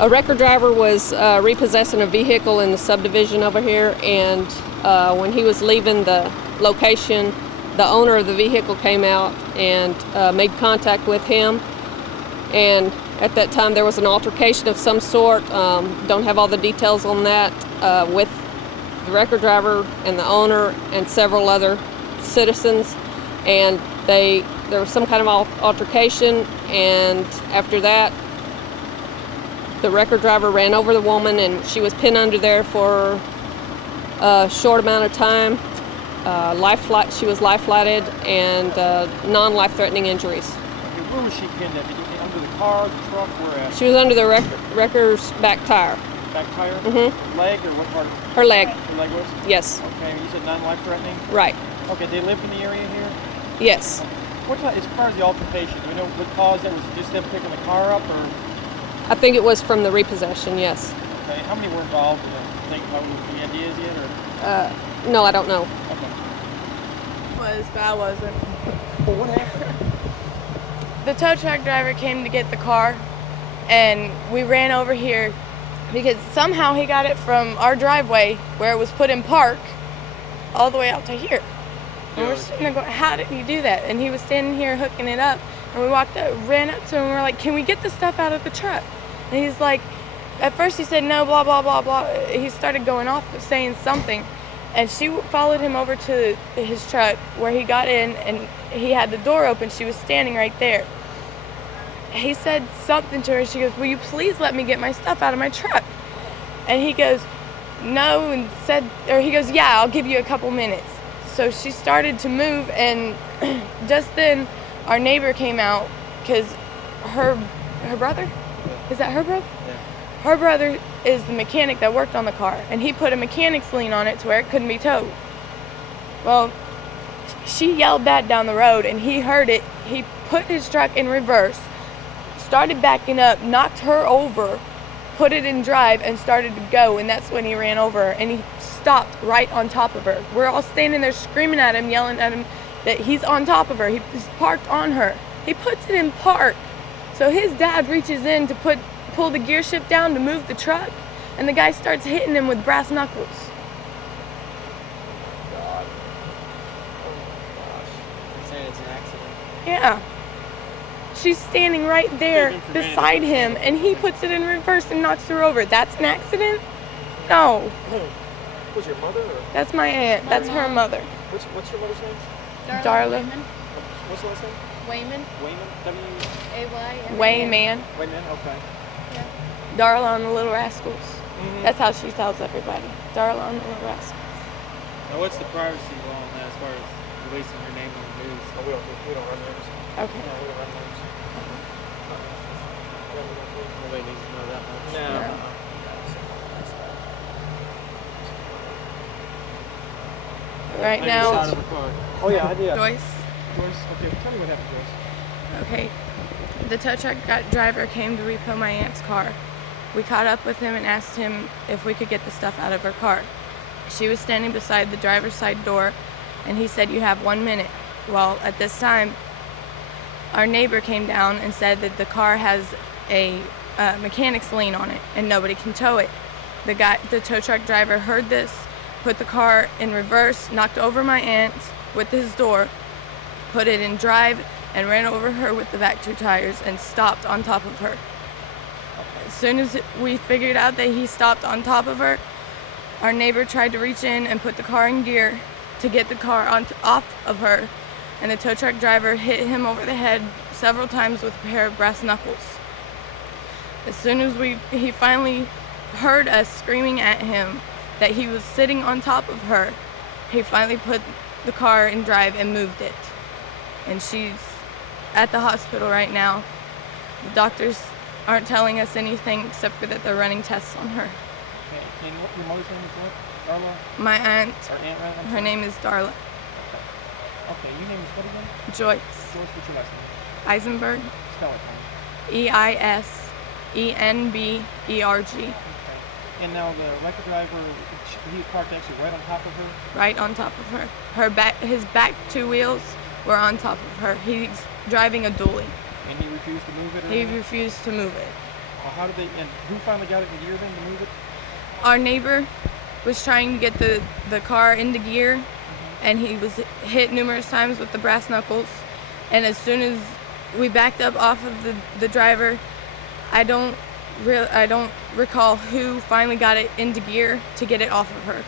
A record driver was repossessing a vehicle in the subdivision over here, and when he was leaving the location, the owner of the vehicle came out and made contact with him. And at that time there was an altercation of some sort. Don't have all the details on that, with the record driver and the owner and several other citizens. And there was some kind of altercation, and after that the record driver ran over the woman, and she was pinned under there for a short amount of time. She was life-flighted and non-life-threatening injuries. Okay, where was she pinned at? Under the car, the truck, where at? She was under the wrecker's back tire. Back tire? Mm-hmm. Leg, or what part? Her leg. Her leg was? Yes. Okay, you said non-life-threatening? Right. Okay, they live in the area here? Yes. As far as the altercation, do you know what caused that? Was it just them picking the car up, or? I think it was from the repossession, yes. Okay, how many were involved? Think about the ideas yet, or? No, I don't know. Okay. But I wasn't. Well, what happened? The tow truck driver came to get the car, and we ran over here because somehow he got it from our driveway where it was put in park all the way out to here. And we're sitting there going, how did he do that? And he was standing here hooking it up, and we walked up, ran up to him, and we're like, can we get the stuff out of the truck? And he's like, at first he said no, blah, blah, blah, blah. He started going off saying something, and she followed him over to his truck where he got in, and he had the door open. She was standing right there. He said something to her. She goes, will you please let me get my stuff out of my truck? And he goes, no, and he goes, yeah, I'll give you a couple minutes. So she started to move, and just then our neighbor came out, because her brother? Is that her brother? Yeah. Her brother is the mechanic that worked on the car, and he put a mechanic's lien on it to where it couldn't be towed. Well, she yelled that down the road, and he heard it. He put his truck in reverse, started backing up, knocked her over, put it in drive, and started to go, and that's when he ran over her, and he stopped right on top of her. We're all standing there screaming at him, yelling at him that he's on top of her. He's parked on her. He puts it in park. So his dad reaches in to pull the gear shift down to move the truck, and the guy starts hitting him with brass knuckles. God. Oh my gosh. You're saying it's an accident? Yeah. She's standing right there beside him, and he puts it in reverse and knocks her over. That's an accident? No. Was your mother, or? That's my aunt. That's her mother. What's your mother's name? Darla. What's the last name? Wayman. Wayman? A-Y-M-A-N. Wayman. Wayman, okay. Yeah. Darla on the Little Rascals. Mm-hmm. That's how she tells everybody. Darla on the Little Rascals. Now, what's the privacy law on that as far as releasing her name on the news? Oh, we don't run names. Okay. No, we don't run names. Nobody needs to know that much. No. Right now, Out of the car. Oh, yeah, I did. Joyce. Joyce, okay, tell me what happened, Joyce. Okay. The tow truck driver came to repo my aunt's car. We caught up with him and asked him if we could get the stuff out of her car. She was standing beside the driver's side door, and he said, you have 1 minute. Well, at this time, our neighbor came down and said that the car has a mechanic's lien on it, and nobody can tow it. The tow truck driver heard this, put the car in reverse, knocked over my aunt with his door, put it in drive, and ran over her with the back two tires and stopped on top of her. As soon as we figured out that he stopped on top of her, our neighbor tried to reach in and put the car in gear to get the car off of her, and the tow truck driver hit him over the head several times with a pair of brass knuckles. As soon as he finally heard us screaming at him that he was sitting on top of her, he finally put the car in drive and moved it. And she's at the hospital right now. The doctors aren't telling us anything except for that they're running tests on her. Okay, and what your mother's name is what? Darla? My aunt, Or aunt, right? her name is Darla. Okay, your name is what again? Joyce Joyce, what's your last name? Eisenberg, Spell it for me. E-I-S-E-N-B-E-R-G. Okay. And now the record driver, he was parked actually right on top of her? Right on top of her. His back two wheels were on top of her. He's driving a dually. And he refused to move it? Or He anything? refused to move it. How did they, and who finally got it in gear then to move it? Our neighbor was trying to get the car into gear, and he was hit numerous times with the brass knuckles. And as soon as we backed up off of the driver, I don't recall who finally got it into gear to get it off of her.